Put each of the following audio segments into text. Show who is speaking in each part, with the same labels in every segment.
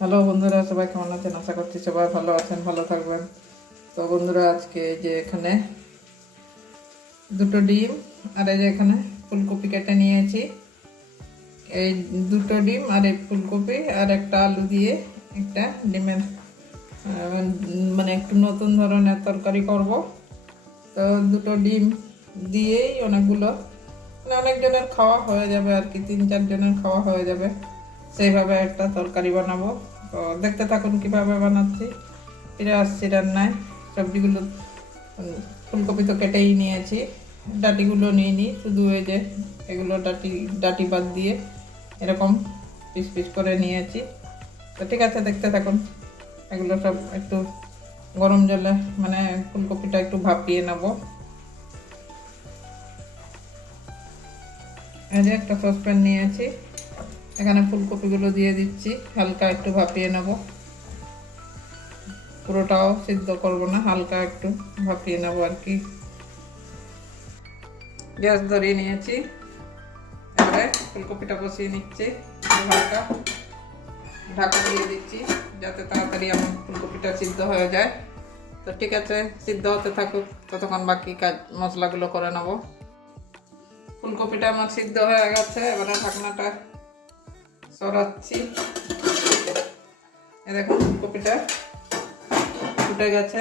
Speaker 1: Hello বন্ধুরা, সবাই কেমন আছেন? আশা করছি সবাই ভালো আছেন, ভালো থাকবেন। তো বন্ধুরা, আজকে যে এখানে দুটো ডিম আর এই যে এখানে ফুলকপি কেটে নিয়েছি। এই দুটো ডিম আর এই ফুলকপি আর একটা আলু দিয়ে একটা ডিমের মানে একটু নতুন ধরনের তরকারি করব। তো দুটো ডিম দিয়েই অনেকগুলো মানে অনেকজনের খাওয়া হয়ে যাবে আর কি, তিন চারজনের খাওয়া হয়ে যাবে। সেইভাবে একটা তরকারি বানাবো। তো দেখতে থাকুন কীভাবে বানাচ্ছি। ফিরে আসছি রান্নায়। সবজিগুলো ফুলকপি তো কেটেই নিয়েছি। ডাটিগুলো নিয়ে নিই। শুধু এই যে এগুলো ডাটি ডাটি বাদ দিয়ে এরকম পিস পিস করে নিয়েছি। তো ঠিক আছে, দেখতে থাকুন। এগুলো সব একটু গরম জলে মানে ফুলকপিটা একটু ভাপিয়ে নেব। এই যে একটা সসপ্যান নিয়েছি। এখানে ফুলকপিগুলো দিয়ে দিচ্ছি। হালকা একটু ভাপিয়ে নেব। পুরোটাও সিদ্ধ করব না, হালকা একটু ভাপিয়ে নেব আর কি। গ্যাস ধরিয়ে নিয়েছি। এবারে ফুলকপিটা বসিয়ে নিচ্ছি হালকা। ঢাকা দিয়ে দিচ্ছি যাতে তাড়াতাড়ি আমার ফুলকপিটা সিদ্ধ হয়ে যায়। তো ঠিক আছে, সিদ্ধ হতে থাকুক, ততক্ষণ বাকি কাজ, মশলাগুলো করে নেব। ফুলকপিটা আমার সিদ্ধ হয়ে গেছে, এবারে ঢাকনাটা সরাচ্ছি। এ দেখুন ফুলকপিটা ফুটে গেছে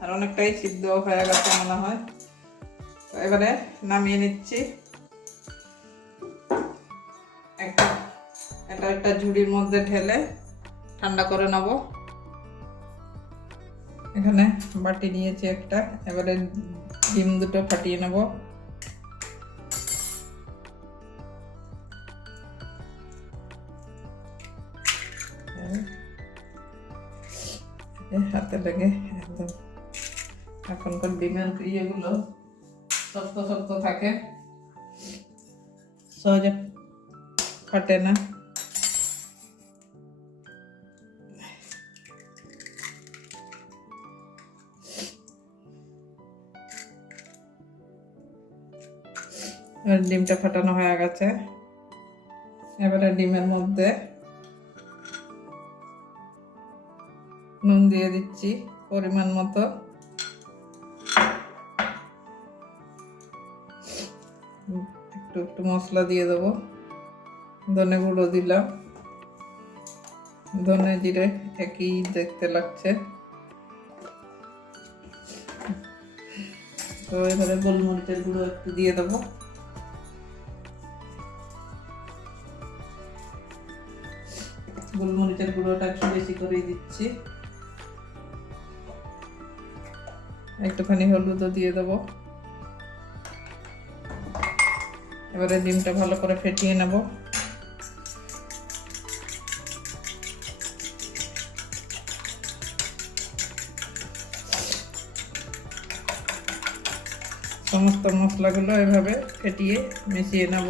Speaker 1: আর অনেকটাই সিদ্ধ হয়ে গেছে মনে হয়। তো এবারে নামিয়ে নিচ্ছি। একটা এটা একটা ঝুড়ির মধ্যে ঢেলে ঠান্ডা করে নেব। এখানে বাটি নিয়েছি একটা, এবারে ডিম দুটো ফাটিয়ে নেব। এখনকার ডিমের ইয়েগুলো শক্ত শক্ত থাকে। সহজে ফাটে না। ডিমটা ফাটানো হয়ে গেছে। এবারে ডিমের মধ্যে নুন দিয়ে দিচ্ছি পরিমাণ মতো। একটু একটু মশলা দিয়ে দেবো। ধনে গুঁড়ো দিলাম। ধনে জিরে একই দেখতে লাগছে। তো এবারে গোলমরিচের গুঁড়ো একটু দিয়ে দেবো। গোলমরিচের গুঁড়োটা একটু বেশি করেই দিচ্ছি। একটুখানি হলুদও দিয়ে দেবো। এবারে ডিমটা ভালো করে ফেটিয়ে নেব। সমস্ত মশলাগুলো এভাবে ফেটিয়ে মিশিয়ে নেব।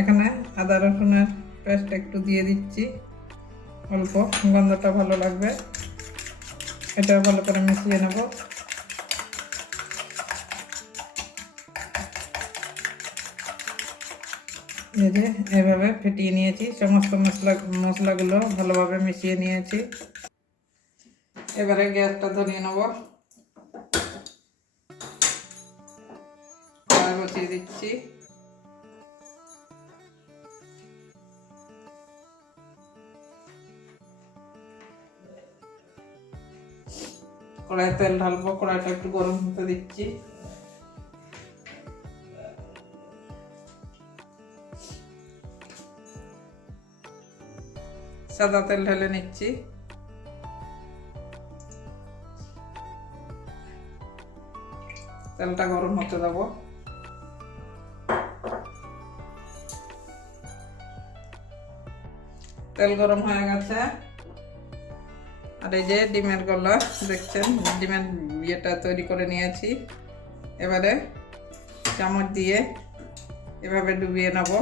Speaker 1: এখানে আদা রসুনের পেস্ট একটু দিয়ে দিচ্ছি। অল্প, গন্ধটা ভালো লাগবে। এটা ভালো করে মিশিয়ে নেব। এই যে এভাবে ফেটিয়ে নিয়েছি। সমস্ত মশলা, মশলাগুলো ভালোভাবে মিশিয়ে নিয়েছি। এবারে গ্যাসটা ধরিয়ে নেব। বসিয়ে দিচ্ছি। কড়াই তেল ঢালবো, কড়াইটা একটু গরম হতে দিচ্ছি। সাদা তেল ঢেলে নিচ্ছি। তেলটা গরম হতে দেবো। তেল গরম হয়ে গেছে। আর এই যে ডিমের গলা, দেখছেন? ডিমের ইয়েটা তৈরি করে নিয়েছি। এবারে চামচ দিয়ে এভাবে ডুবিয়ে নেব।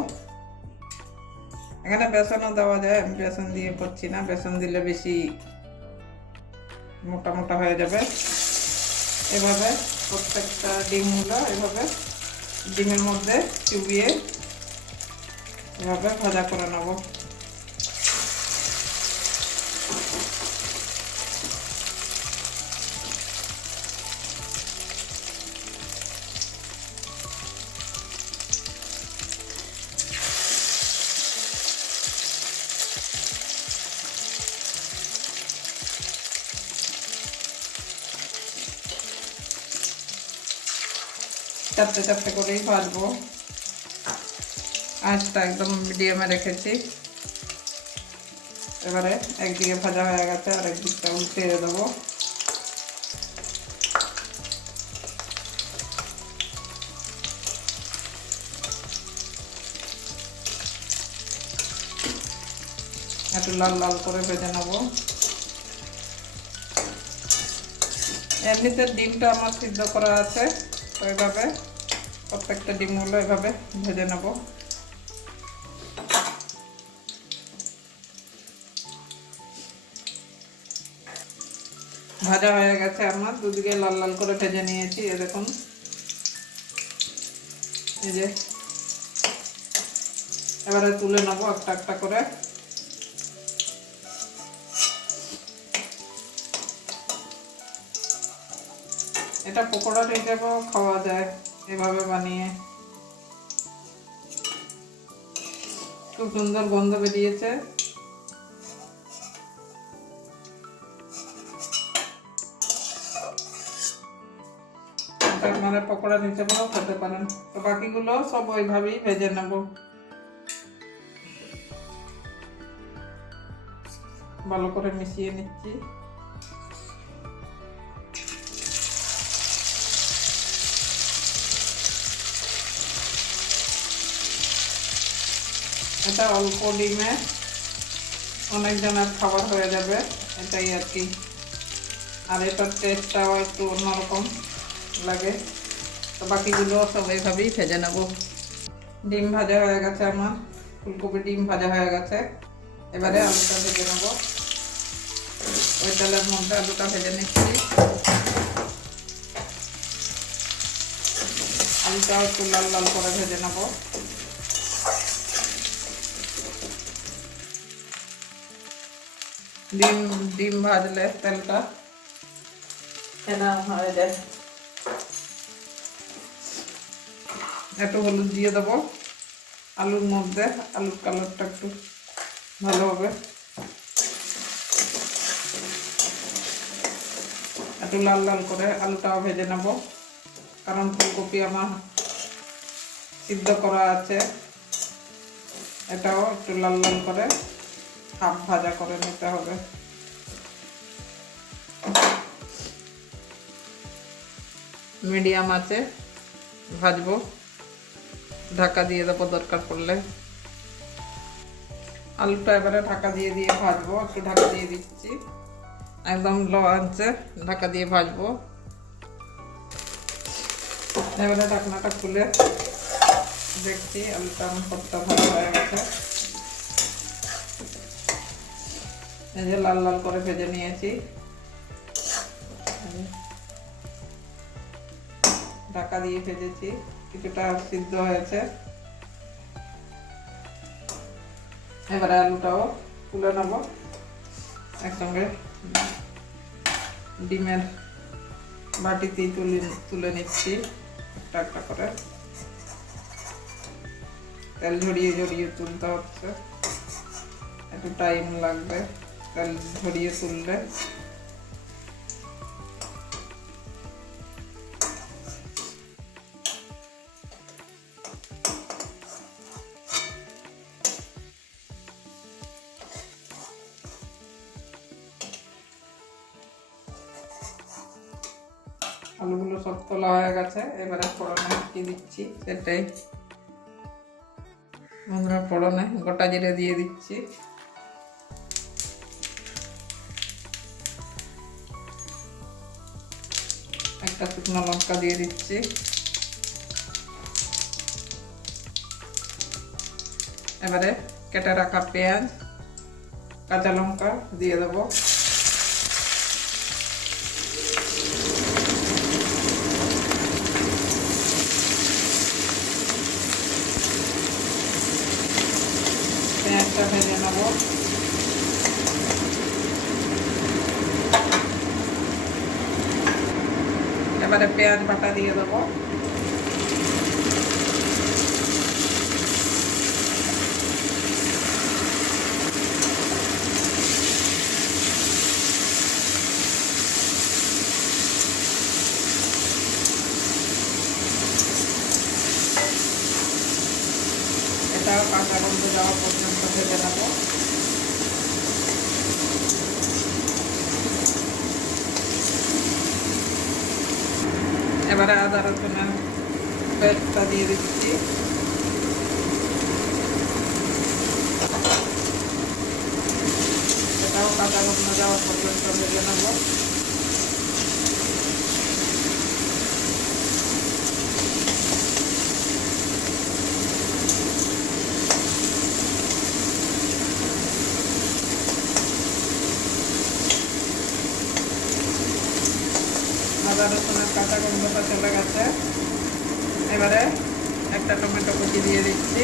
Speaker 1: এখানে বেসনও দেওয়া যায়, আমি বেসন দিয়ে করছি না, বেসন দিলে বেশি মোটা মোটা হয়ে যাবে। এভাবে প্রত্যেকটা ডিমগুলো এভাবে ডিমের মধ্যে চুবিয়ে এভাবে ভাজা করে নেব। চারটে চারটে করেই ভাজবো আঁচটা একদম মিডিয়ামে রেখেছি। এবারে একদিকে ভাজা হয়ে গেছে, আর একদিকটা উল্টে দেবো। একটু লাল লাল করে ভেজে নেব। এমনিতে ডিমটা আমার সিদ্ধ করা আছে তো এভাবে প্রত্যেকটা ডিমগুলো এভাবে ভেজে নেব। ভাজা হয়ে গেছে আমার, দুদিকে লাল লাল করে ভেজে নিয়েছি, এ দেখুন। এই যে, এবারে তুলে নেব একটা একটা করে। এটা পকোড়া হিসেবেও খাওয়া যায়। এভাবে বানিয়ে। খুব সুন্দর গন্ধ বেরিয়েছে। এটা মানে পকোড়া হিসেবেও খেতে পারেন। তো বাকিগুলো সব ওইভাবেই ভেজে নেব। ভালো করে মিশিয়ে নিচ্ছি। এটা অল্প ডিমে অনেকজনের খাবার হয়ে যাবে, এটাই আর কি। আর এটার টেস্টটাও একটু অন্যরকম লাগে। তো বাকিগুলো সব এইভাবেই ভেজে নেব। ডিম ভাজা হয়ে গেছে আমার, ফুলকপি ডিম ভাজা হয়ে গেছে। এবারে আলুটা ভেজে নেব। ওই তেলের মধ্যে আলুটা ভেজে নিচ্ছি। আলুটাও একটু লাল লাল করে ভেজে নেব। ডিম ডিম ভাজলে তেলটা। এনা হয়ে যায় একটু হলুদ দিয়ে দেবো। আলুর মধ্যে আলুর কালারটা একটু ভালো হবে। একটু লাল লাল করে আলুটাও ভেজে নেব। কারণ ফুলকপি আমার সিদ্ধ করা আছে। এটাও একটু লাল লাল করে। হাফ ভাজা করে নিতে হবে। মিডিয়াম আছে, ভাজবো। ঢাকা দিয়ে দেবো দরকার পড়লে। আলুটা এবারে ঢাকা দিয়ে দিয়ে ভাজবো, একটু ঢাকা দিয়ে দিচ্ছি। একদম লো আনছে ঢাকা দিয়ে ভাজবো। এবারে ঢাকনাটা খুলে দেখছি আলুটা আমার কতটা ভালো হয়ে গেছে এই যে লাল লাল করে ভেজে নিয়েছি। ঢাকা দিয়ে ভেজেছি, কিছুটা সিদ্ধ হয়েছে। এবারে আলুটাও তুলে নেব। একসঙ্গে ডিমের বাটিতেই তুলে তুলে নিচ্ছি একটা একটা করে। তেল ঝরিয়ে ঝরিয়ে তুলতে হচ্ছে। একটু টাইম লাগবে। ঝরিয়ে তুললে আলুগুলো সব তোলা হয়ে গেছে, এবারে ফোড়নে কি দিচ্ছি, সেটাই। আমরা ফোড়নে গোটা জিরে দিয়ে দিচ্ছি। একটা শুকনো লঙ্কা দিয়ে দিচ্ছি। এবারে কেটে রাখা পেঁয়াজ, কাঁচা লঙ্কা দিয়ে দেবো। পেঁয়াজটা ভেজে নেব। এবারে পেঁয়াজ বাটা দিয়ে দেবো এটাও কাঁচা গন্ধ যাওয়া পর্যন্ত ভেজে নেব এবারে আদা রসুনের পেস্টটা দিয়ে দিচ্ছি। এটাও কাঁচা গন্ধ যাওয়া পর্যন্ত ভেজে নেব আদা রসুনের কাঁচা গন্ধটা চলে গেছে এবারে একটা টমেটো কুচি দিয়ে দিচ্ছি।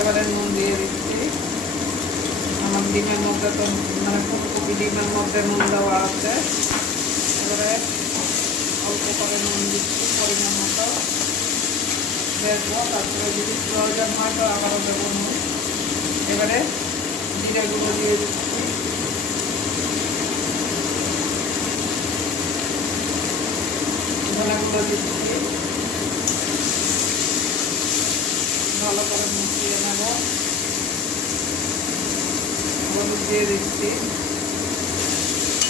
Speaker 1: এবারে নুন দিয়ে দিচ্ছি। আমার ডিমের মধ্যে তো মানে ফুলকপি ডিমের মধ্যে নুন দেওয়া আছে। এবারে অল্প করে নুন দিচ্ছি, পরিমাণ মতো। দেখব তারপরে যদি প্রয়োজন হয় তো আবারও দেবো এবারে জিরে গুঁড়ো দিয়ে দিচ্ছি ধনে গুঁড়ো দিচ্ছি ভালো করে মিশিয়ে নেব হলুদ দিয়ে দিচ্ছি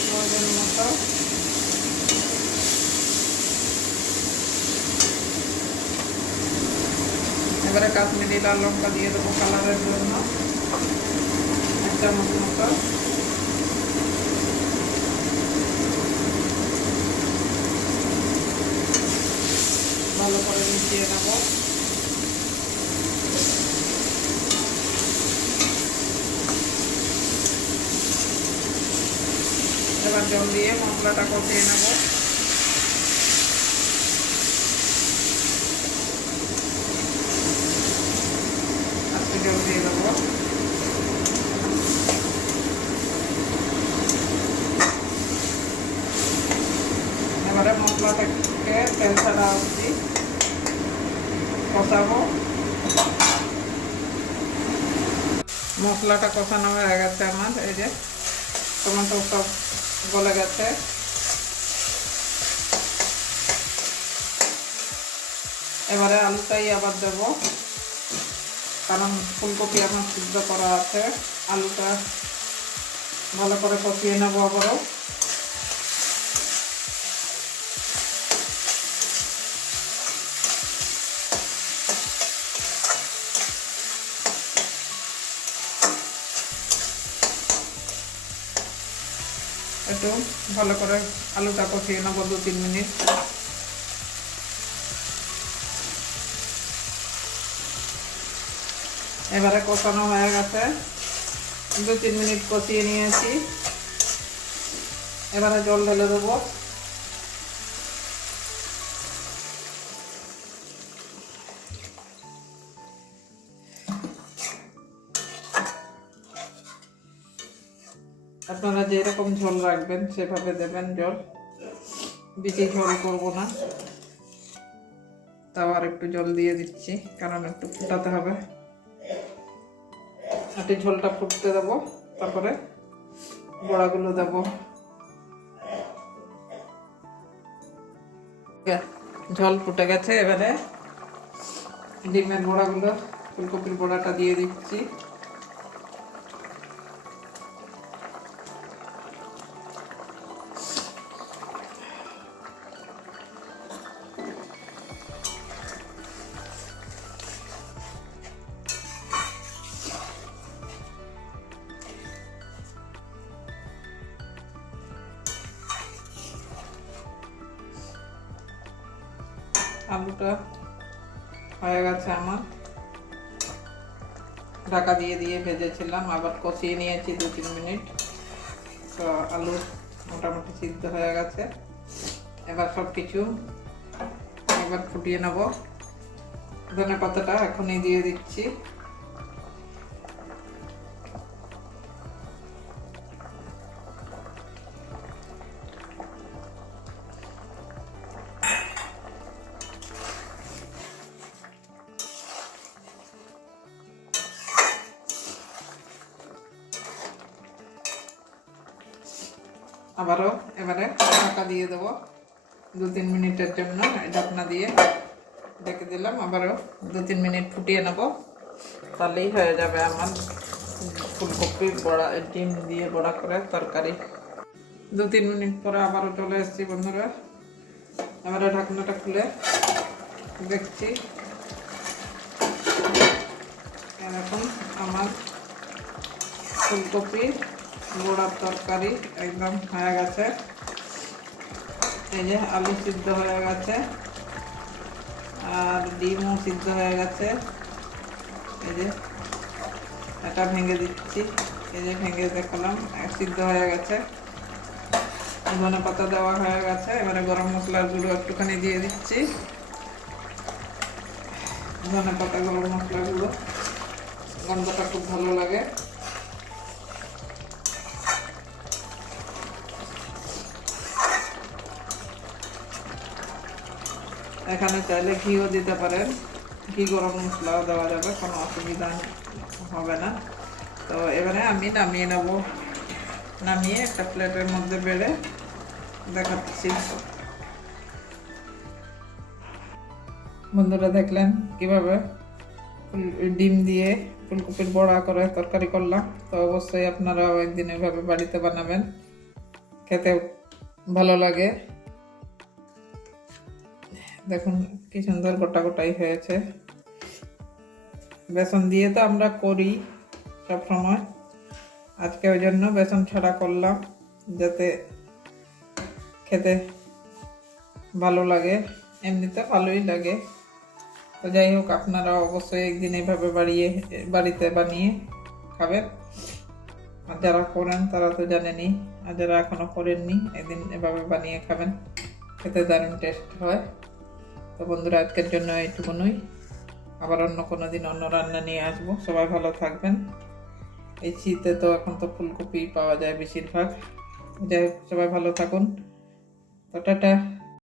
Speaker 1: প্রয়োজন মতো এবারে কাশ্মীরি লাল লঙ্কা দিয়ে দেবো কালারের জন্য এক চামচ মতো। ভালো করে মিশিয়ে নেব। এবার জল দিয়ে মশলাটা কষিয়ে নেব একটু জল দিয়ে দেবো এবারে মশলাটাকে তেল ছাড়া অবধি কষাবো। মশলাটা কষানো হয়ে গেছে আমার, এই যে টমেটো সব গলে গেছে। এবারে আলুটাই আবার দেবো, কারণ ফুলকপি আমার সিদ্ধ করা আছে। আলুটা ভালো করে কষিয়ে নেব আবারও। একটু ভালো করে আলুটা কষিয়ে নেব দু তিন মিনিট। এবারে কষানো হয়ে গেছে। দু তিন মিনিট কষিয়ে নিয়েছি। এবারে জল ঢেলে দেবো। আপনারা যেরকম ঝোল রাখবেন, সেভাবে দেবেন জল। বেশি ঝোল করব না। তাও আর একটু জল দিয়ে দিচ্ছি, কারণ একটু ফুটাতে হবে। একটু ঝোলটা ফুটতে দেবো, তারপরে বড়াগুলো দেবো। ঝোল ফুটে গেছে, এবারে ডিমের বড়াগুলো, ফুলকপির বড়াটা দিয়ে দিচ্ছি। আলুটা হয়ে গেছে আমার। ঢাকা দিয়ে দিয়ে ভেজেছিলাম, আবার কষিয়ে নিয়েছি দু তিন মিনিট। তো আলু মোটামুটি সিদ্ধ হয়ে গেছে। এবার সব কিছু এবার ফুটিয়ে নেব। ধনে পাতাটা এখনই দিয়ে দিচ্ছি। ঢাকনা দিয়ে ঢেকে দিলাম, আবারও দু তিন মিনিট ফুটিয়ে নেব। তাহলেই হয়ে যাবে আমার ফুলকপি বড়া, ডিম দিয়ে বড়া করে তরকারি। দু তিন মিনিট পরে আবারও চলে এসেছি বন্ধুরা। এবারে ঢাকনাটা খুলে দেখছি। এরকম আমার ফুলকপি, বড়ার তরকারি একদম হয়ে গেছে। এই যে আলু সিদ্ধ হয়ে গেছে। আর ডিমও সিদ্ধ হয়ে গেছে। এই যে, এটা ভেঙে দিচ্ছি। এই যে ভেঙে দেখালাম সিদ্ধ হয়ে গেছে। ধনে পাতা দেওয়া হয়ে গেছে। এবারে গরম মশলার গুঁড়ো একটুখানি দিয়ে দিচ্ছি। ধনে পাতা, গরম মশলার গুঁড়ো। গন্ধটা খুব ভালো লাগে। এখানে চাইলে ঘিও দিতে পারেন। ঘি গরম মশলাও দেওয়া যাবে, কোনো অসুবিধা হবে না। তো এবারে আমি নামিয়ে নেব। নামিয়ে একটা প্লেটের মধ্যে বেড়ে দেখাচ্ছি। বন্ধুরা দেখলেন কীভাবে ডিম দিয়ে ফুলকপির বড়া করে তরকারি করলাম। তো অবশ্যই আপনারাও একদিন এভাবে বাড়িতে বানাবেন। খেতে ভালো লাগে। দেখুন, কি সুন্দর গোটা গোটাই হয়েছে। বেসন দিয়ে তো আমরা করি সব সময় আজকে ওই জন্য বেসন ছাড়া করলাম, যাতে খেতে ভালো লাগে। এমনিতে ভালোই লাগে। তো যাই হোক, আপনারা অবশ্যই একদিন এইভাবে বাড়িয়ে, বাড়িতে বানিয়ে খাবেন। আর যারা করেন, তারা তো জানেনই। আর যারা এখনও করেননি একদিন এভাবে বানিয়ে খাবেন। খেতে দারুণ টেস্ট হয়। তো বন্ধুরা, আজকের জন্য এইটুকুনই। আবার অন্য কোনো দিন অন্য রান্না নিয়ে আসব। সবাই ভালো থাকবেন। এই শীতে তো এখন তো ফুলকপি পাওয়া যায় বেশিরভাগ। যাই হোক, সবাই ভালো থাকুন। টাটা।